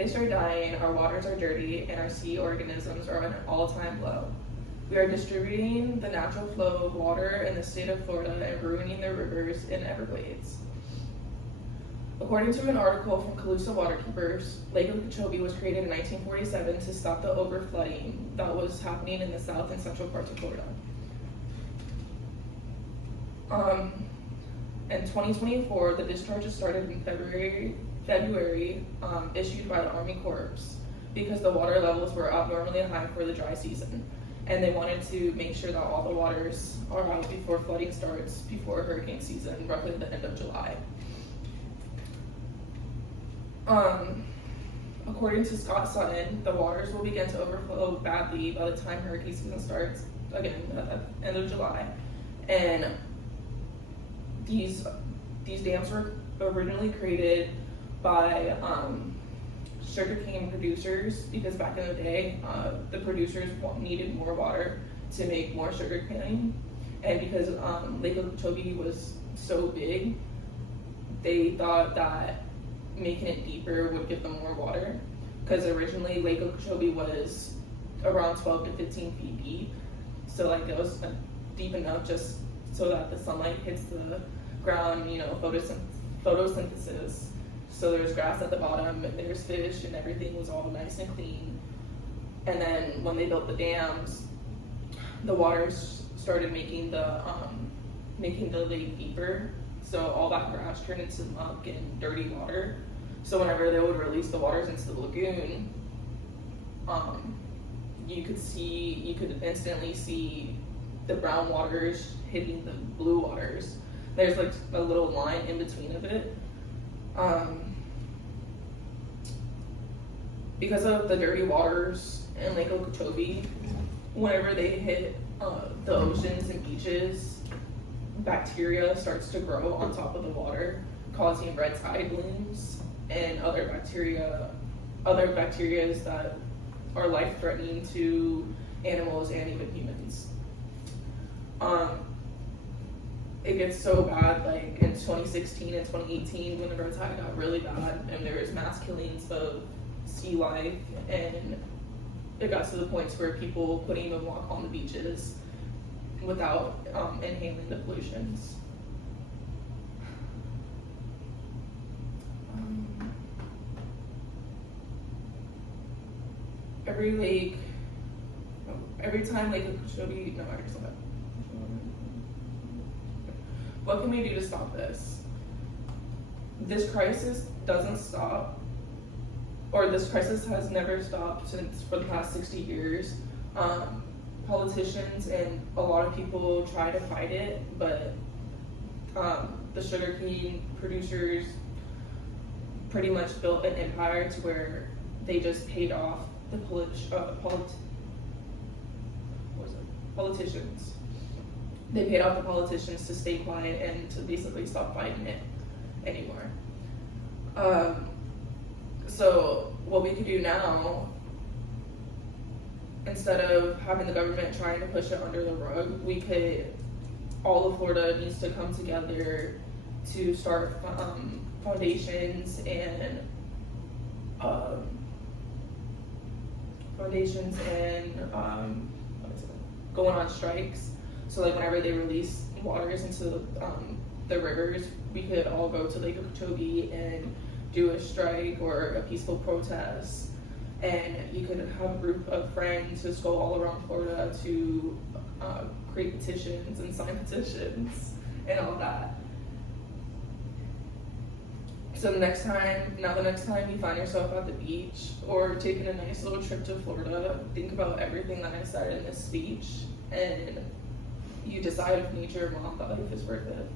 They start dying, our waters are dirty, and our sea organisms are at an all-time low. We are distributing the natural flow of water in the state of Florida and ruining the rivers and Everglades. According to an article from Calusa Waterkeepers, Lake Okeechobee was created in 1947 to stop the overflooding that was happening in the south and central parts of Florida. In 2024, the discharges started in February, issued by the Army Corps because the water levels were abnormally high for the dry season, and they wanted to make sure that all the waters are out before flooding starts before hurricane season, roughly the end of July. According to Scott Sutton, the waters will begin to overflow badly by the time hurricane season starts, again, at the end of July. And these dams were originally created by sugarcane producers, because back in the day, the producers needed more water to make more sugarcane. And because Lake Okeechobee was so big, they thought that making it deeper would give them more water, because originally Lake Okeechobee was around 12 to 15 feet deep, so like it was deep enough just so that the sunlight hits the ground, you know, photosynthesis. So there's grass at the bottom, and there's fish, and everything was all nice and clean. And then when they built the dams, the waters started making the lake deeper. So all that grass turned into muck and dirty water. So whenever they would release the waters into the lagoon, you could instantly see the brown waters hitting the blue waters. There's like a little line in between of it. Because of the dirty waters in Lake Okeechobee, whenever they hit the oceans and beaches, bacteria starts to grow on top of the water, causing red tide blooms and other bacteria that are life-threatening to animals and even humans. It gets so bad, like in 2016 and 2018, when the red tide got really bad and there was mass killings of sea life, and it got to the points where people couldn't even walk on the beaches without inhaling the pollutions. Every time Lake Okeechobee, no, I just saw it. What can we do to stop this? This crisis doesn't stop, or this crisis has never stopped since for the past 60 years. Politicians and a lot of people try to fight it, but the sugarcane producers pretty much built an empire to where they just paid off the politicians. They paid off the politicians to stay quiet and to basically stop fighting it anymore. So what we could do now, instead of having the government trying to push it under the rug, all of Florida needs to come together to start foundations and going on strikes. So like whenever they release waters into the rivers, we could all go to Lake Okeechobee and do a strike or a peaceful protest. And you could have a group of friends just go all around Florida to create petitions and sign petitions and all that. So the next time you find yourself at the beach or taking a nice little trip to Florida, think about everything that I said in this speech, and you decide if nature and wildlife is worth it.